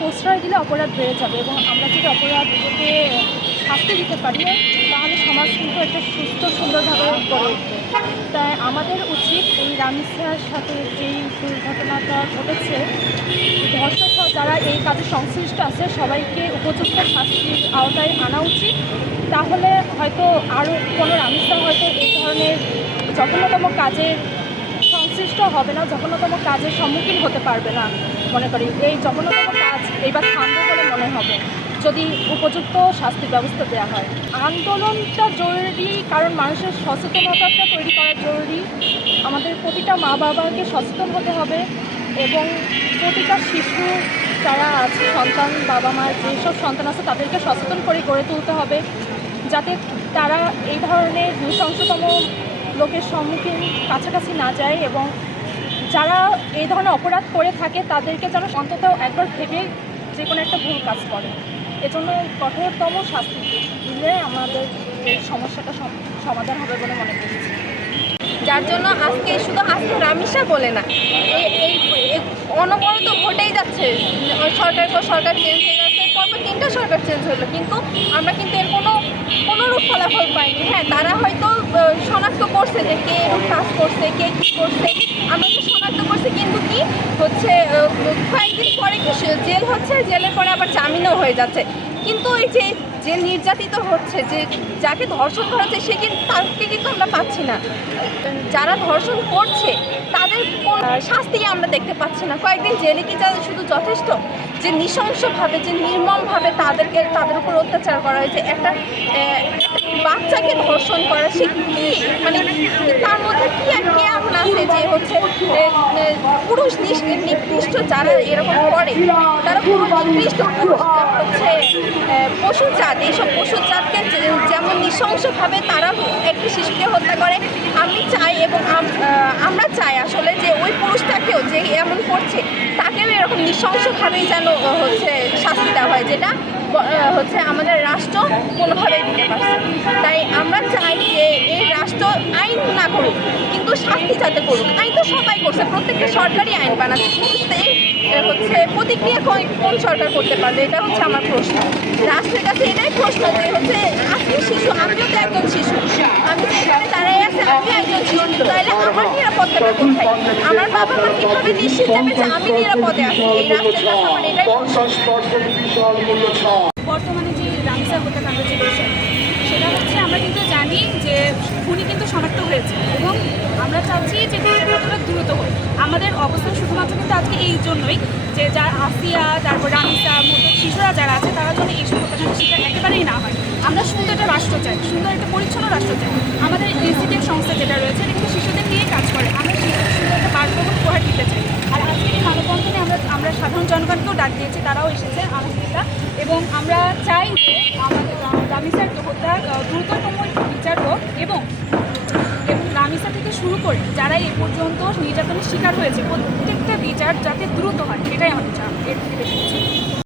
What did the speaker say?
প্রশ্রয় দিলে অপরাধ বেড়ে যাবে এবং আমরা যদি অপরাধকে শাস্তি দিতে পারি তাহলে সমাজ কিন্তু একটা সুস্থ সুন্দরভাবে গড়ে উঠবে। তাই আমাদের উচিত এই রামিসার সাথে যেই দুর্ঘটনাটা ঘটেছে, ধর্ষক যারা এই কাজে সংশ্লিষ্ট আছে সবাইকে উপযুক্ত শাস্তির আওতায় আনা উচিত। তাহলে হয়তো আরও কোনো রামিসা হয়তো এই ধরনের জঘন্যতম কাজের সংশ্লিষ্ট হবে না, জঘন্যতম কাজের সম্মুখীন হতে পারবে না। মনে করি এই জঘন্যতম কাজ এইবার থামবে বলে মনে হবে যদি উপযুক্ত শাস্তির ব্যবস্থা দেওয়া হয়। আন্দোলনটা জরুরি, কারণ মানুষের সচেতনতাটা তৈরি করা জরুরি। আমাদের প্রতিটা মা বাবাকে সচেতন হতে হবে এবং প্রতিটা শিশু যারা আছে, সন্তান, বাবা মার যেসব সন্তান আছে তাদেরকে সচেতন করে গড়ে তুলতে হবে যাতে তারা এই ধরনের নৃশংসতম লোকের সম্মুখীন কাছাকাছি না যায় এবং যারা এই ধরনের অপরাধ করে থাকে তাদেরকে যেন অন্তত একবার ভেবে যে কোনো একটা ভুল কাজ করে। এজন্য কঠোরতম শাস্তি দিলে আমাদের এই সমস্যাটা সমাধান হবে বলে মনে করছি। যার জন্য আজকে রামিসা বলে না, এই অনবরত ঘটেই যাচ্ছে। সরকার চেঞ্জ হয়ে যাচ্ছে, পরপর 3টা সরকার চেঞ্জ হলো, কিন্তু আমরা কিন্তু এর কোনোরূপ ফলাফল পাইনি। হ্যাঁ, তারা হয়তো শনাক্ত করছে যে কে এরূপ কাজ করছে, কে কী করছে, আমরা তো শনাক্ত করছি, কিন্তু কি হচ্ছে কয়েকদিন পরে কি জেল হচ্ছে, জেলের পরে আবার জামিনও হয়ে যাচ্ছে। কিন্তু ওই যে নির্যাতিত হচ্ছে, যে যাকে ধর্ষণ করা হচ্ছে তাকে কিন্তু আমরা পাচ্ছি না। যারা ধর্ষণ করছে তাদের শাস্তি আমরা দেখতে পাচ্ছি না। কয়েকদিন জেলে কি শুধু যথেষ্ট? যে নৃশংসভাবে, যে নির্মমভাবে তাদের উপর অত্যাচার করা হয়েছে, একটা বাচ্চাকে ধর্ষণ করা, সে কি মানে তার মধ্যে কি আর কেমন আছে যে হচ্ছে পুরুষ নিকৃষ্ট যারা এরকম করে, তারা পুরুষ নিকৃষ্ট, হচ্ছে পশুজাত, এইসব পশুজাতকে যেমন নৃশংসভাবে তারা একটি শিশুকে হত্যা করে, আমি চাই এবং আমরা চাই আসলে যে ওই পুরুষটাকেও যে এমন করছে তাকেও এরকম নৃশংসভাবেই যেন হচ্ছে শাস্তি দেওয়া হয়, যেটা হচ্ছে আমাদের রাষ্ট্র কোনোভাবেই দিতে পারছে। তাই আমরা চাই যে এই রাষ্ট্র আইন না করুক, কিন্তু শাস্তি যাতে করুক। আইন তো সবাই করছে, প্রত্যেকটা সরকারই আইন বানাচ্ছে, কিন্তু হচ্ছে প্রতিক্রিয়া কোন সরকার করতে পারবে, এটা হচ্ছে আমার প্রশ্ন। রাষ্ট্রের কাছে এটাই প্রশ্ন যে হচ্ছে আজকে শিশু, আমিও তো একজন শিশু, আমি যেখানে দাঁড়াই আছি আমি একজন শিশু, তাহলে আমার নিরাপত্তাটা কোথায়? আমার বাবা মা কীভাবে নিশ্চিত যাবে যে আমি নিরাপদে আছি? এই রাষ্ট্রের কাছে আমার এটাই প্রশ্ন। বর্তমানে যে রামিসা হত্যাকাণ্ড যে বিষয়, সেটা হচ্ছে আমরা কিন্তু জানি যে খুনি কিন্তু শনাক্ত হয়েছে এবং আমরা চাচ্ছি যে ঘটনাটা দ্রুত হোক। আমাদের অবস্থান শুধুমাত্র কিন্তু আজকে এই জন্যই যে যারা আসিয়া, তারপর রামিসা মতো শিশুরা যারা আছে তারা যেন এইসব হত্যাকাণ্ড শিকার একেবারেই না হয়। আমরা সুন্দর একটা রাষ্ট্র চাই, সুন্দর একটা পরিচ্ছন্ন রাষ্ট্র চাই। আমাদের ইনস্টিটিউট সংস্থা যেটা রয়েছে এটা কিন্তু শিশুদের নিয়ে কাজ করে। আমরা শিশুদের সুন্দর একটা বাসভবন উপহার দিতে চাই। আর আজকে এই মানববন্ধনে আমরা সাধারণ জনগণকেও ডাক দিয়েছি, তারাও এসেছে আলহামদুলিল্লাহ। এবং আমরা চাই যে আমাদের রামিসার হত্যা দ্রুততম বিচার হোক এবং রামিসা থেকে শুরু করে যারা এ পর্যন্ত নির্যাতনের শিকার হয়েছে প্রত্যেকটা বিচার যাতে দ্রুত হয়, এটাই আমাদের চাপ। এর থেকে